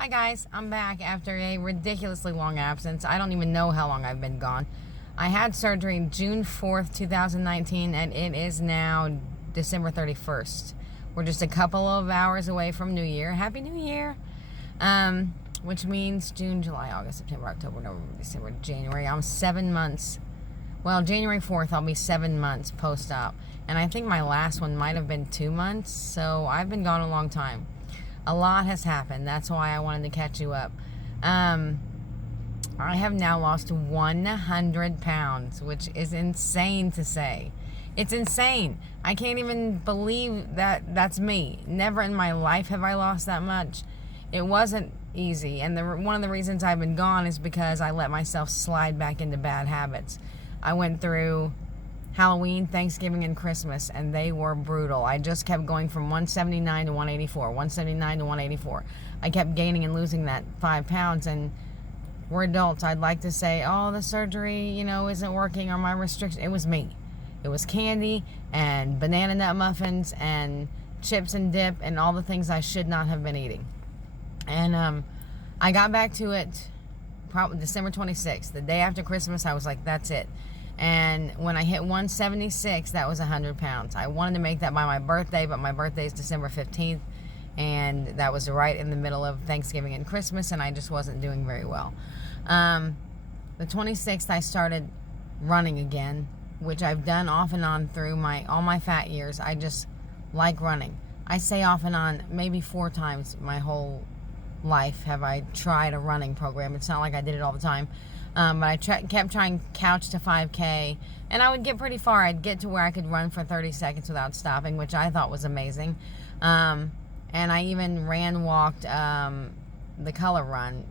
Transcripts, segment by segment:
Hi guys, I'm back after a ridiculously long absence. I don't even know how long I've been gone. I had surgery June 4th, 2019, and it is now December 31st. We're just a couple of hours away from New Year. Happy New Year! Which means June, July, August, September, October, November, December, January. I'm 7 months. Well, January 4th, I'll be 7 months post-op. And I think my last one might have been 2 months, so I've been gone a long time. A lot has happened. That's why I wanted to catch you up. I have now lost 100 pounds, which is insane to say. It's insane. I can't even believe that that's me. Never in my life have I lost that much. It wasn't easy. And one of the reasons I've been gone is because I let myself slide back into bad habits. I went through Halloween, Thanksgiving, and Christmas, and they were brutal. I just kept going from 179 to 184, 179 to 184. I kept gaining and losing that 5 pounds, and we're adults. I'd like to say, oh, the surgery, isn't working, or my restriction. It was me. It was candy and banana nut muffins and chips and dip and all the things I should not have been eating. And I got back to it probably December 26th. The day after Christmas, I was like, that's it. And when I hit 176, that was 100 pounds. I wanted to make that by my birthday, but my birthday is December 15th, and that was right in the middle of Thanksgiving and Christmas, and I just wasn't doing very well. The 26th, I started running again, which I've done off and on through all my fat years. I just like running. I say off and on maybe 4 times my whole life have I tried a running program. It's not like I did it all the time. But I kept trying couch to 5K, and I would get pretty far. I'd get to where I could run for 30 seconds without stopping, which I thought was amazing. And I even walked the color run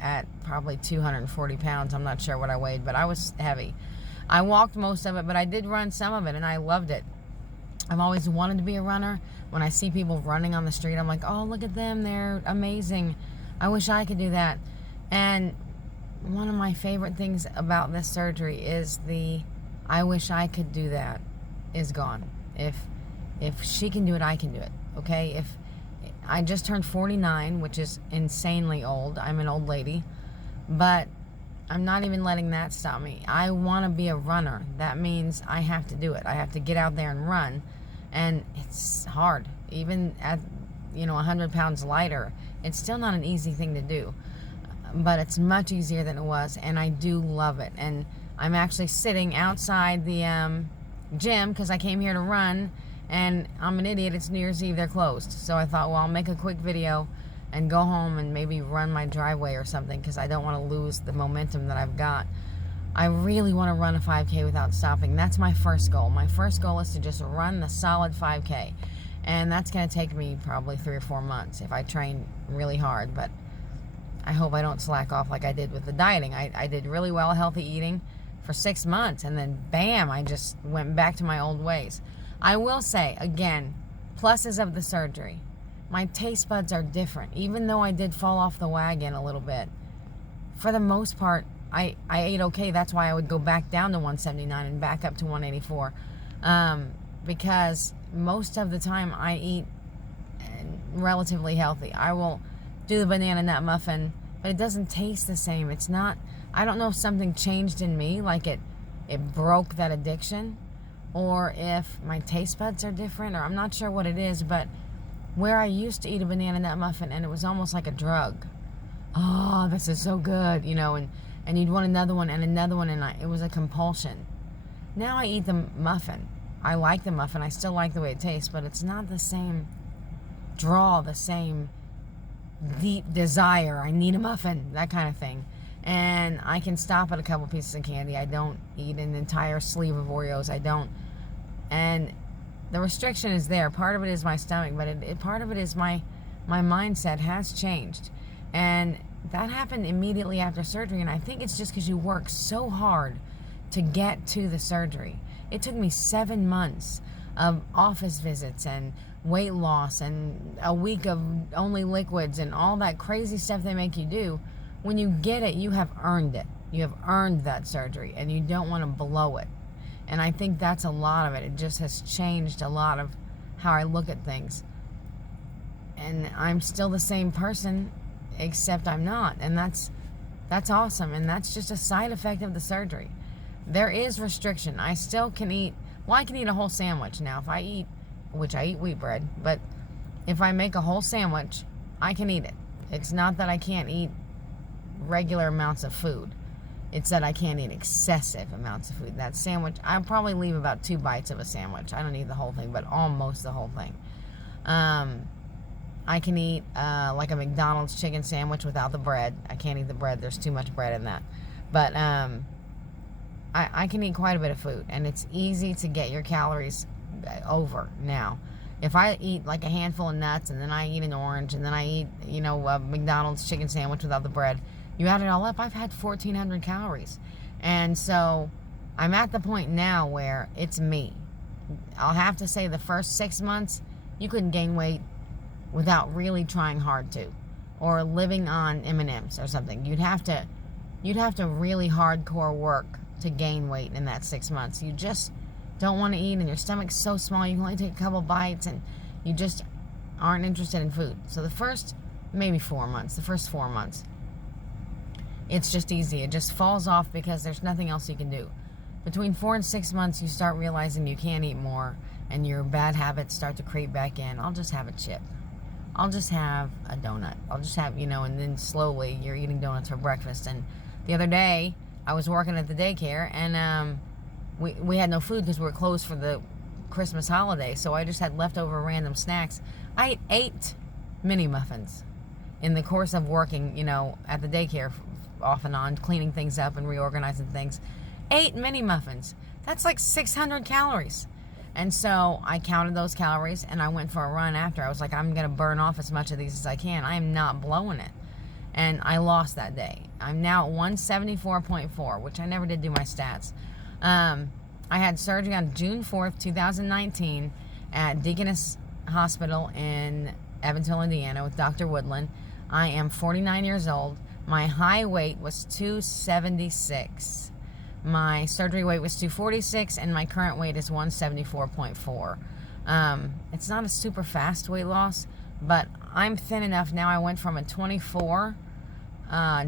at probably 240 pounds. I'm not sure what I weighed, but I was heavy. I walked most of it, but I did run some of it, and I loved it. I've always wanted to be a runner. When I see people running on the street, I'm like, oh, look at them. They're amazing. I wish I could do that. And one of my favorite things about this surgery is I wish I could do that is gone. If she can do it, I can do it. Okay? If I just turned 49, which is insanely old. I'm an old lady. But I'm not even letting that stop me. I want to be a runner. That means I have to do it. I have to get out there and run. And it's hard. Even at 100 pounds lighter, it's still not an easy thing to do. But it's much easier than it was, and I do love it. And I'm actually sitting outside the gym because I came here to run, and I'm an idiot. It's New Year's Eve. They're closed. So I thought, well, I'll make a quick video and go home and maybe run my driveway or something because I don't want to lose the momentum that I've got. I really want to run a 5K without stopping. That's my first goal. My first goal is to just run the solid 5K. And that's going to take me probably 3 or 4 months if I train really hard. But I hope I don't slack off like I did with the dieting. I did really well healthy eating for 6 months, and then bam, I just went back to my old ways. I will say, again, pluses of the surgery. My taste buds are different. Even though I did fall off the wagon a little bit, for the most part, I ate okay. That's why I would go back down to 179 and back up to 184. Because most of the time I eat relatively healthy. I will do the banana nut muffin, but it doesn't taste the same. It's not, I don't know if something changed in me, like it broke that addiction, or if my taste buds are different, or I'm not sure what it is, but where I used to eat a banana nut muffin and it was almost like a drug. Oh, this is so good, and you'd want another one and another one, and it was a compulsion. Now I eat the muffin. I like the muffin. I still like the way it tastes, but it's not the same draw, the same deep desire. I need a muffin, that kind of thing. And I can stop at a couple pieces of candy. I don't eat an entire sleeve of Oreos. I don't. And the restriction is there. Part of it is my stomach, but part of it is my mindset has changed. And that happened immediately after surgery, and I think it's just because you work so hard to get to the surgery. It took me 7 months of office visits and weight loss and a week of only liquids and all that crazy stuff they make you do. When you get it, you have earned it. You have earned that surgery, and you don't want to blow it. And I think that's a lot of it. It just has changed a lot of how I look at things. and I'm still the same person, except I'm not. And that's awesome. And that's just a side effect of the surgery. There is restriction. I still can eat, well, I can eat a whole sandwich now. If I eat, which I eat wheat bread, but if I make a whole sandwich, I can eat it. It's not that I can't eat regular amounts of food. It's that I can't eat excessive amounts of food. That sandwich, I'll probably leave about 2 bites of a sandwich. I don't eat the whole thing, but almost the whole thing. I can eat like a McDonald's chicken sandwich without the bread. I can't eat the bread. There's too much bread in that. But I can eat quite a bit of food, and it's easy to get your calories over now. If I eat like a handful of nuts, and then I eat an orange, and then I eat, a McDonald's chicken sandwich without the bread, you add it all up, I've had 1,400 calories. And so I'm at the point now where it's me. I'll have to say the first 6 months, you couldn't gain weight without really trying hard to, or living on M&Ms or something. You'd have to really hardcore work to gain weight in that 6 months. You just don't want to eat, and your stomach's so small you can only take a couple bites, and you just aren't interested in food. So the first maybe 4 months, the first 4 months, it's just easy. It just falls off because there's nothing else you can do. Between 4 and 6 months, you start realizing you can't eat more, and your bad habits start to creep back in. I'll just have a chip. I'll just have a donut. I'll just have, and then slowly you're eating donuts for breakfast. And the other day, I was working at the daycare, and we had no food because we were closed for the Christmas holiday, so I just had leftover random snacks. I ate 8 mini muffins in the course of working, at the daycare off and on, cleaning things up and reorganizing things. 8 mini muffins. That's like 600 calories. And so I counted those calories, and I went for a run after. I was like, I'm going to burn off as much of these as I can. I am not blowing it. And I lost that day. I'm now at 174.4, which I never did do my stats. I had surgery on June 4th, 2019 at Deaconess Hospital in Evansville, Indiana with Dr. Woodland. I am 49 years old. My high weight was 276. My surgery weight was 246, and my current weight is 174.4. It's not a super fast weight loss, but I'm thin enough now. I went from a 24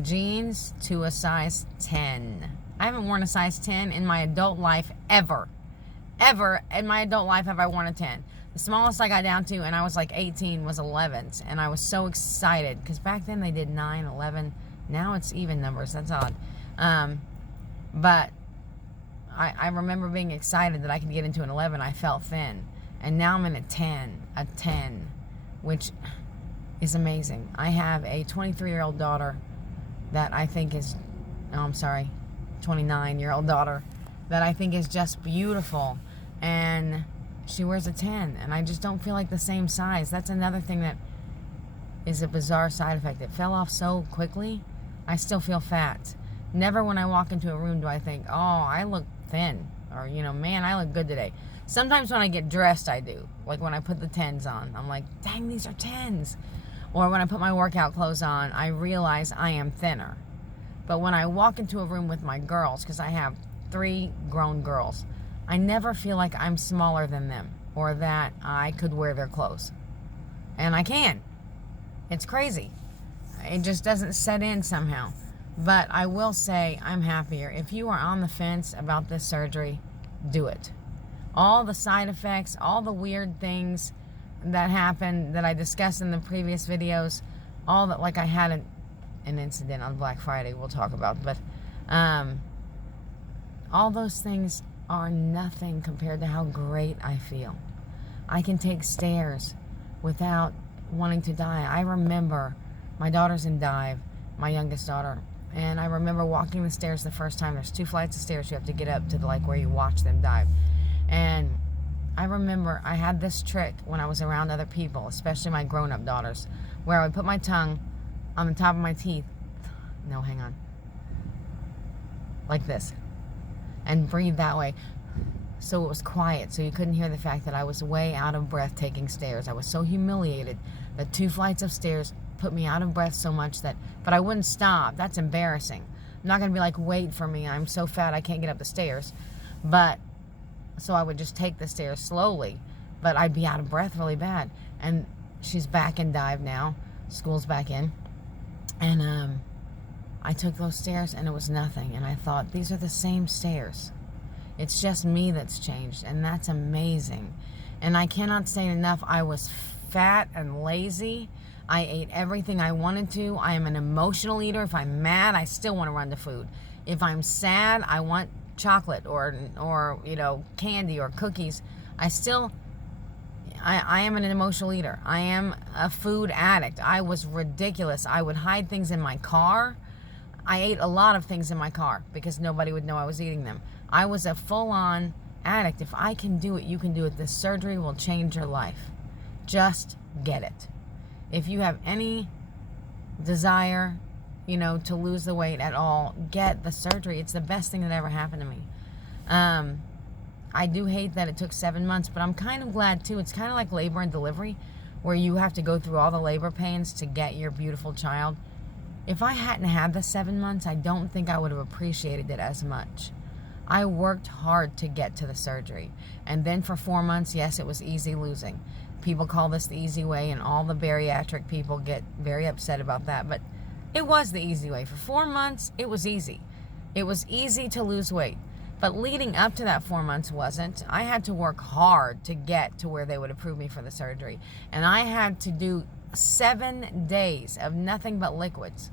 jeans to a size 10. I haven't worn a size 10 in my adult life ever. Ever in my adult life have I worn a 10. The smallest I got down to, and I was like 18, was 11s. And I was so excited because back then they did 9, 11. Now it's even numbers. That's odd. But I remember being excited that I could get into an 11. I felt thin. And now I'm in a 10, which is amazing. I have a 23-year-old daughter that I think is, 29-year-old daughter that I think is just beautiful. And she wears a 10, and I just don't feel like the same size. That's another thing that is a bizarre side effect. It fell off so quickly. I still feel fat. Never when I walk into a room do I think, oh, I look thin, or, man, I look good today. Sometimes when I get dressed, I do. Like when I put the 10s on, I'm like, dang, these are 10s. Or when I put my workout clothes on, I realize I am thinner. But when I walk into a room with my girls, because I have 3 grown girls, I never feel like I'm smaller than them or that I could wear their clothes. And I can. It's crazy. It just doesn't set in somehow. But I will say I'm happier. If you are on the fence about this surgery, do it. All the side effects, all the weird things that happened that I discussed in the previous videos, all that, like I had an incident on Black Friday we'll talk about, but all those things are nothing compared to how great I feel. I can take stairs without wanting to die. I remember my daughter's in dive, my youngest daughter, and I remember walking the stairs the first time. There's 2 flights of stairs you have to get up to where you watch them dive. And I remember I had this trick when I was around other people, especially my grown-up daughters, where I would put my tongue on the top of my teeth. No, hang on. Like this. And breathe that way. So it was quiet, so you couldn't hear the fact that I was way out of breath taking stairs. I was so humiliated that 2 flights of stairs put me out of breath so much but I wouldn't stop. That's embarrassing. I'm not going to be like, wait for me. I'm so fat I can't get up the stairs. So I would just take the stairs slowly, but I'd be out of breath really bad. And she's back in dive now. School's back in. And I took those stairs and it was nothing. And I thought, these are the same stairs. It's just me that's changed. And that's amazing. And I cannot say it enough. I was fat and lazy. I ate everything I wanted to. I am an emotional eater. If I'm mad, I still want to run to food. If I'm sad, I want chocolate or candy or cookies. I am an emotional eater. I am a food addict. I was ridiculous. I would hide things in my car. I ate a lot of things in my car because nobody would know I was eating them. I was a full-on addict. If I can do it, you can do it. This surgery will change your life. Just get it. If you have any desire, to lose the weight at all, get the surgery. It's the best thing that ever happened to me. I do hate that it took 7 months, but I'm kind of glad too. It's kind of like labor and delivery, where you have to go through all the labor pains to get your beautiful child. If I hadn't had the 7 months, I don't think I would have appreciated it as much. I worked hard to get to the surgery. And then for 4 months, yes, it was easy losing. People call this the easy way, and all the bariatric people get very upset about that. But it was the easy way. For 4 months, it was easy. It was easy to lose weight. But leading up to that 4 months wasn't. I had to work hard to get to where they would approve me for the surgery. And I had to do 7 days of nothing but liquids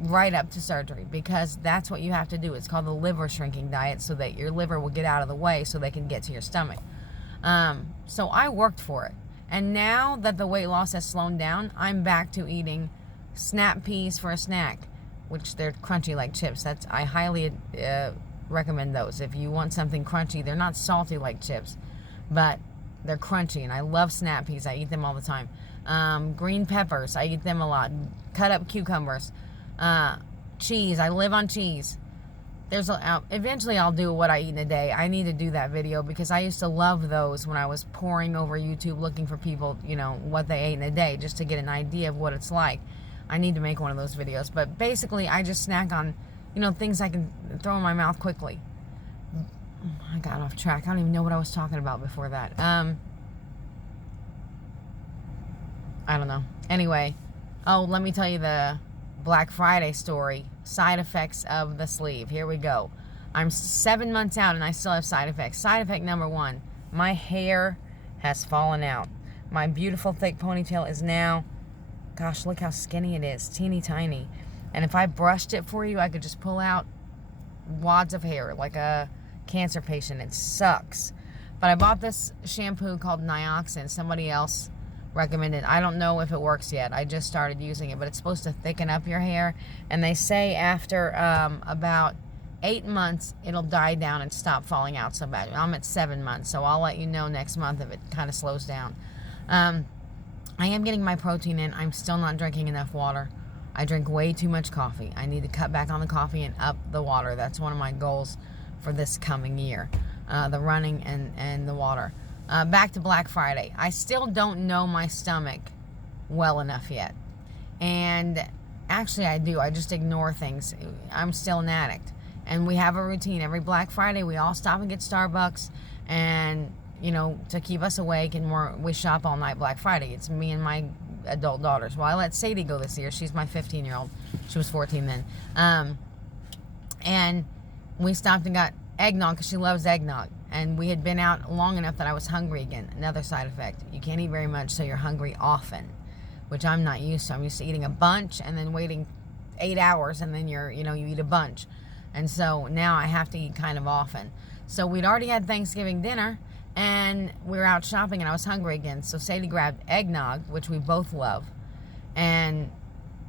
right up to surgery, because that's what you have to do. It's called the liver shrinking diet, so that your liver will get out of the way so they can get to your stomach. So I worked for it. And now that the weight loss has slowed down, I'm back to eating snap peas for a snack, which they're crunchy like chips. I highly recommend those. If you want something crunchy, they're not salty like chips, but they're crunchy, and I love snap peas. I eat them all the time. Green peppers, I eat them a lot. Cut up cucumbers. Cheese, I live on cheese. Eventually I'll do what I eat in a day. I need to do that video because I used to love those when I was poring over YouTube looking for people, what they ate in a day, just to get an idea of what it's like. I need to make one of those videos. But basically, I just snack on, things I can throw in my mouth quickly. I got off track. I don't even know what I was talking about before that. I don't know. Anyway, let me tell you the Black Friday story. Side effects of the sleeve. Here we go. I'm 7 months out and I still have side effects. Side effect number 1, my hair has fallen out. My beautiful thick ponytail is now, gosh, look how skinny it is. Teeny tiny. And if I brushed it for you, I could just pull out wads of hair like a cancer patient. It sucks. But I bought this shampoo called Nioxin. Somebody else recommended. I don't know if it works yet. I just started using it, but it's supposed to thicken up your hair. And they say after about 8 months, it'll die down and stop falling out so bad. I'm at 7 months, so I'll let you know next month if it kind of slows down. I am getting my protein in. I'm still not drinking enough water. I drink way too much coffee. I need to cut back on the coffee and up the water. That's one of my goals for this coming year. The running and the water. Back to Black Friday. I still don't know my stomach well enough yet. And actually I do. I just ignore things. I'm still an addict. And we have a routine. Every Black Friday we all stop and get Starbucks, and to keep us awake, and we shop all night Black Friday. It's me and my adult daughters. Well, I let Sadie go this year. She's my 15-year-old. She was 14 then. And we stopped and got eggnog because she loves eggnog. And we had been out long enough that I was hungry again. Another side effect. You can't eat very much, so you're hungry often, which I'm not used to. I'm used to eating a bunch and then waiting 8 hours, and then you eat a bunch. And so now I have to eat kind of often. So we'd already had Thanksgiving dinner, and we were out shopping, and I was hungry again. So Sadie grabbed eggnog, which we both love, and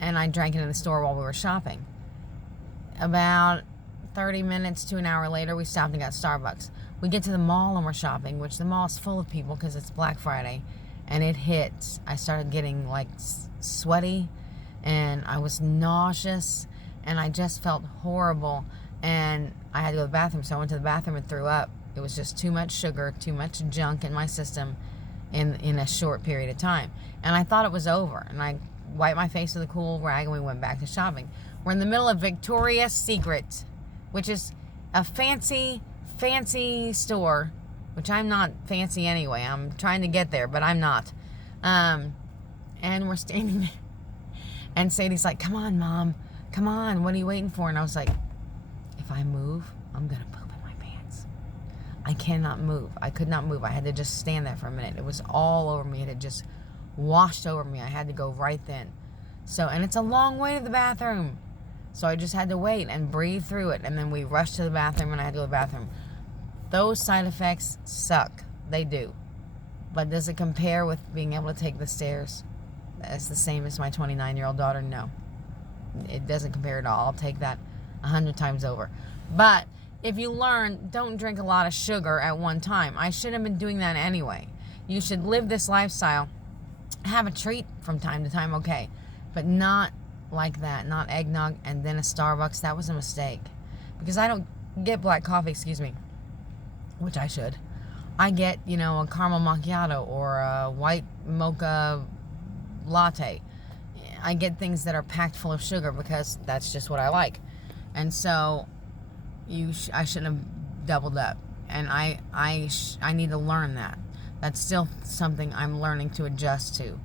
I drank it in the store while we were shopping. About 30 minutes to an hour later, we stopped and got Starbucks. We get to the mall and we're shopping, which the mall is full of people because it's Black Friday, and it hits. I started getting sweaty, and I was nauseous, and I just felt horrible, and I had to go to the bathroom. So I went to the bathroom and threw up. It was just too much sugar, too much junk in my system in a short period of time. And I thought it was over, and I wiped my face with a cool rag, and we went back to shopping. We're in the middle of Victoria's Secret, which is a fancy store, which I'm not fancy anyway. I'm trying to get there, but I'm not. And we're standing there. And Sadie's like, come on, Mom. Come on. What are you waiting for? And I was like, if I move, I'm going to poop in my pants. I cannot move. I could not move. I had to just stand there for a minute. It was all over me. It had just washed over me. I had to go right then. So, and it's a long way to the bathroom. So I just had to wait and breathe through it. And then we rushed to the bathroom and I had to go to the bathroom. Those side effects suck. They do. But does it compare with being able to take the stairs? It's the same as my 29-year-old daughter? No. It doesn't compare at all. I'll take that 100 times over. But if you learn, don't drink a lot of sugar at one time. I should have been doing that anyway. You should live this lifestyle. Have a treat from time to time, okay. But not like that. Not eggnog and then a Starbucks. That was a mistake. Because I don't get black coffee, which I should. I get, a caramel macchiato or a white mocha latte. I get things that are packed full of sugar because that's just what I like. And so I shouldn't have doubled up. And I need to learn that. That's still something I'm learning to adjust to.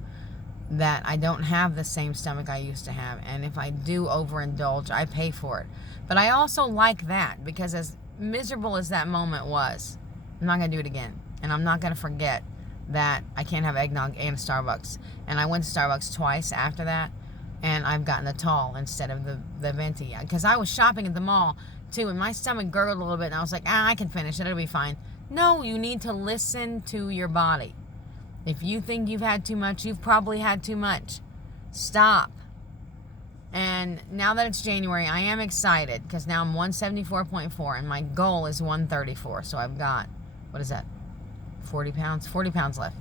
That I don't have the same stomach I used to have. And if I do overindulge, I pay for it. But I also like that because as miserable as that moment was, I'm not going to do it again. And I'm not going to forget that I can't have eggnog and Starbucks. And I went to Starbucks twice after that. And I've gotten the tall instead of the venti. Because I was shopping at the mall, too. And my stomach gurgled a little bit. And I was like, I can finish it. It'll be fine. No, you need to listen to your body. If you think you've had too much, you've probably had too much. Stop. And now that it's January, I am excited because now I'm 174.4 and my goal is 134. So I've got, what is that? 40 pounds? 40 pounds left.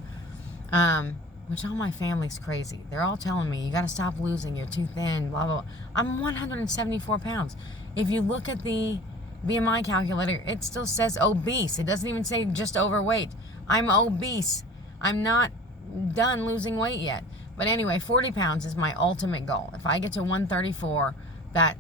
Which all my family's crazy. They're all telling me, you got to stop losing. You're too thin, blah, blah, blah. I'm 174 pounds. If you look at the BMI calculator, it still says obese. It doesn't even say just overweight. I'm obese. I'm not done losing weight yet. But anyway, 40 pounds is my ultimate goal. If I get to 134, that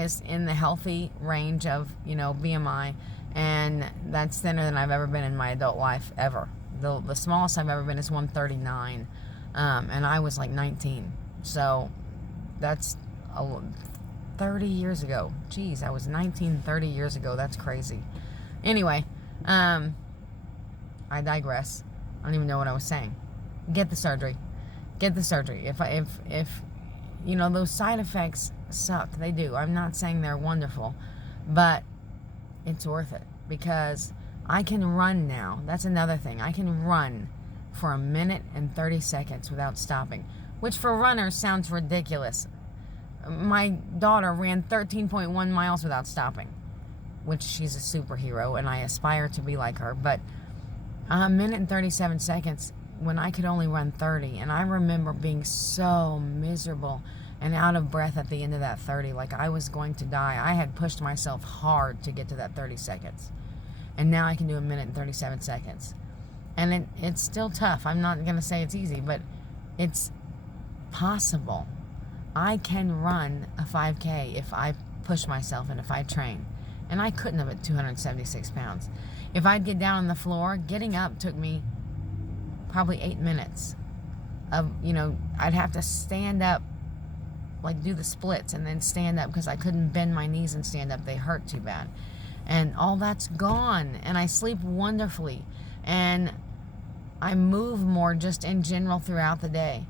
is in the healthy range of, BMI. And that's thinner than I've ever been in my adult life, ever. The smallest I've ever been is 139. And I was like 19. So that's 30 years ago. Jeez, I was 19 30 years ago. That's crazy. Anyway, I digress. I don't even know what I was saying. Get the surgery. Get the surgery. If those side effects suck. They do. I'm not saying they're wonderful, but it's worth it because I can run now. That's another thing. I can run for 1 minute and 30 seconds without stopping, which for runners sounds ridiculous. My daughter ran 13.1 miles without stopping, which she's a superhero, and I aspire to be like her, but 1 minute and 37 seconds when I could only run 30. And I remember being so miserable and out of breath at the end of that 30, like I was going to die. I had pushed myself hard to get to that 30 seconds. And now I can do 1 minute and 37 seconds. And it's still tough. I'm not going to say it's easy, but it's possible. I can run a 5K if I push myself and if I train. And I couldn't have at 276 pounds. If I'd get down on the floor, getting up took me probably 8 minutes. I'd have to stand up, like do the splits and then stand up because I couldn't bend my knees and stand up. They hurt too bad. And all that's gone. And I sleep wonderfully. And I move more just in general throughout the day.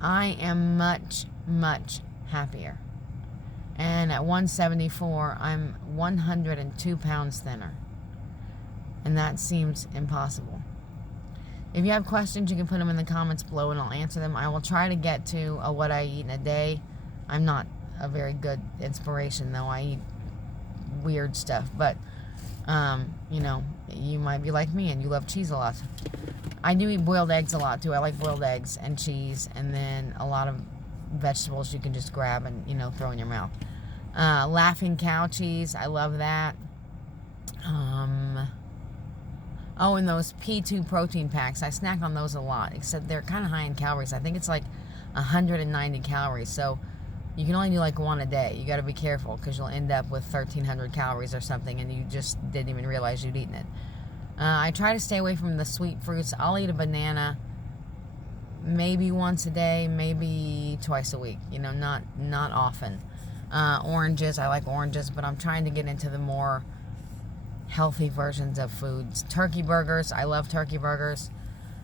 I am much, much happier. And at 174, I'm 102 pounds thinner. And that seems impossible. If you have questions, you can put them in the comments below and I'll answer them. I will try to get to what I eat in a day. I'm not a very good inspiration, though. I eat weird stuff. But, you might be like me and you love cheese a lot. I do eat boiled eggs a lot, too. I like boiled eggs and cheese and then a lot of vegetables you can just grab and, throw in your mouth. Laughing cow cheese. I love that. And those P2 protein packs. I snack on those a lot, except they're kind of high in calories. I think it's like 190 calories. So you can only do like one a day. You got to be careful because you'll end up with 1,300 calories or something and you just didn't even realize you'd eaten it. I try to stay away from the sweet fruits. I'll eat a banana maybe once a day, maybe twice a week. You know, not often. Oranges, I like oranges, but I'm trying to get into the more healthy versions of foods. Turkey burgers, I love turkey burgers.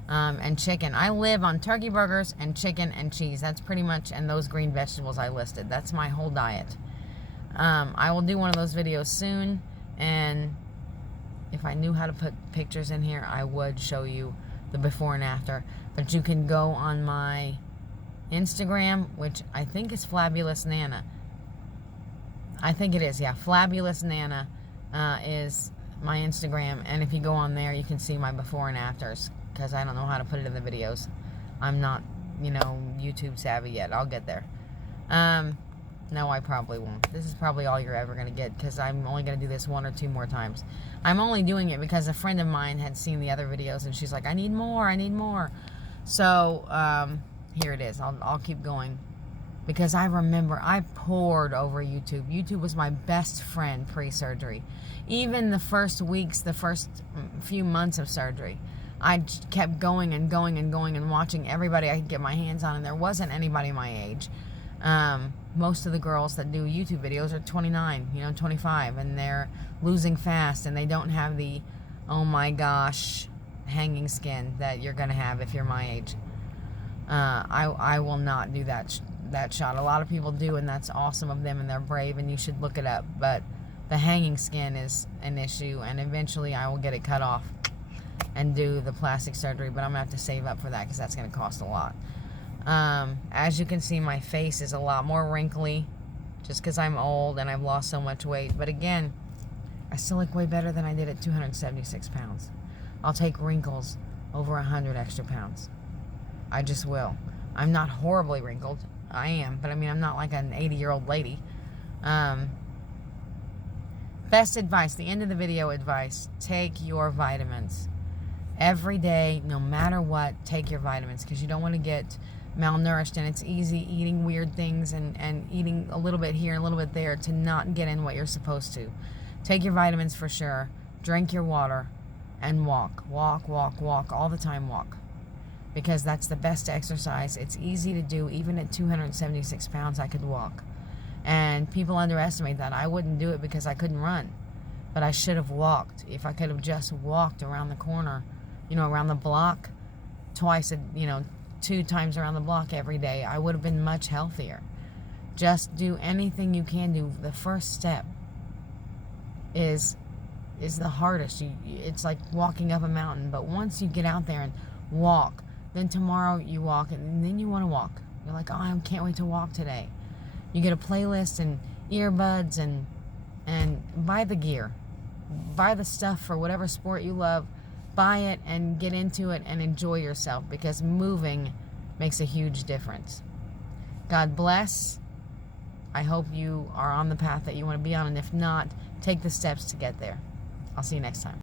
And chicken. I live on turkey burgers and chicken and cheese. That's pretty much, and those green vegetables I listed. That's my whole diet. I will do one of those videos soon, and if I knew how to put pictures in here, I would show you the before and after. But you can go on my Instagram, which I think is Flabulous Nana. I think it is, yeah. Flabulous Nana is my Instagram, and if you go on there, you can see my before and afters, because I don't know how to put it in the videos. I'm not, YouTube savvy yet. I'll get there. No, I probably won't. This is probably all you're ever going to get, because I'm only going to do this 1 or 2 more times. I'm only doing it because a friend of mine had seen the other videos, and she's like, I need more. So, here it is. I'll keep going. Because I remember I poured over YouTube. YouTube was my best friend pre-surgery. Even the first weeks, the first few months of surgery, I kept going and watching everybody I could get my hands on, and there wasn't anybody my age. Most of the girls that do YouTube videos are 29, 25, and they're losing fast, and they don't have the, oh my gosh, hanging skin that you're going to have if you're my age. I will not do that shot. A lot of people do, and that's awesome of them, and they're brave, and you should look it up. But the hanging skin is an issue, and eventually I will get it cut off and do the plastic surgery, but I'm going to have to save up for that because that's going to cost a lot. As you can see, my face is a lot more wrinkly just because I'm old and I've lost so much weight. But again, I still look way better than I did at 276 pounds. I'll take wrinkles over 100 extra pounds. I just will. I'm not horribly wrinkled. I am, but I mean, I'm not like an 80-year-old lady. Best advice, the end of the video advice, take your vitamins. Every day, no matter what, take your vitamins, because you don't want to get malnourished, and it's easy eating weird things and eating a little bit here, a little bit there to not get in what you're supposed to. Take your vitamins for sure. Drink your water and walk all the time. Walk, because that's the best exercise. It's easy to do. Even at 276 pounds, I could walk, and people underestimate that. I wouldn't do it because I couldn't run, but I should have walked. If I could have just walked around the corner, around the block twice, 2 times around the block every day, I would have been much healthier. Just do anything you can do. The first step is the hardest. It's like walking up a mountain, but once you get out there and walk, then tomorrow you walk, and then you want to walk. You're like, oh, I can't wait to walk today. You get a playlist and earbuds and buy the gear. Buy the stuff for whatever sport you love. Buy it and get into it and enjoy yourself, because moving makes a huge difference. God bless. I hope you are on the path that you want to be on, and if not, take the steps to get there. I'll see you next time.